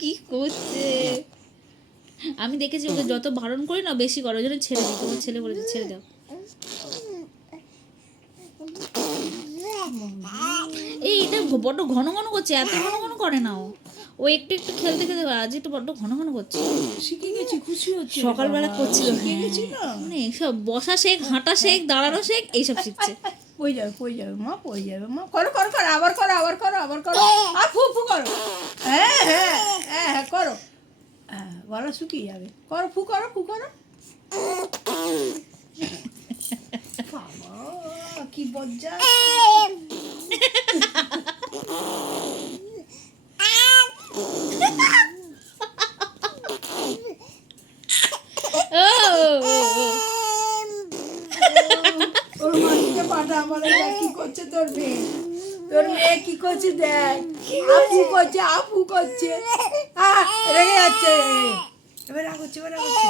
কি করছে? আমি দেখেছি ওকে যত বারণ করি না বেশি করে, ওই জন্য ছেড়ে দিই। তোমার ছেলে বলেছে ছেড়ে দাও। এই এটা বড্ড ঘন ঘন করছে, এত ঘন ঘন করে না ও। ও একটু একটু খেলতে খেলতে আজ একটু বড্ড ঘন ঘন করছে। শিখে গেছি, খুশি হচ্ছে। সকালবেলা করছিল, শিখে গেছি না। মানে এইসব বসা শেখ, হাঁটা শেখ, দাঁড়ানো শেখ, এইসব শিখছে। পড়ে যাবে মা, পড়ে যাবে মা। করো করো করো, আবার করো আবার করো আবার করো, আর ফু ফু করো। হ্যাঁ হ্যাঁ হ্যাঁ হ্যাঁ করো। হ্যাঁ, গলা শুকিয়ে যাবে। করো, ফু করো, ফু করো। বাবা কি বজ্জা! ওর মাকে পাঠা, আমার কি করছে তোর মেয়ে? তোর মেয়ে কি করছে দেখ, আপু করছে, আপু করছে। রেগে যাচ্ছে, এবার রাগ হচ্ছে, এবার রাগ হচ্ছে।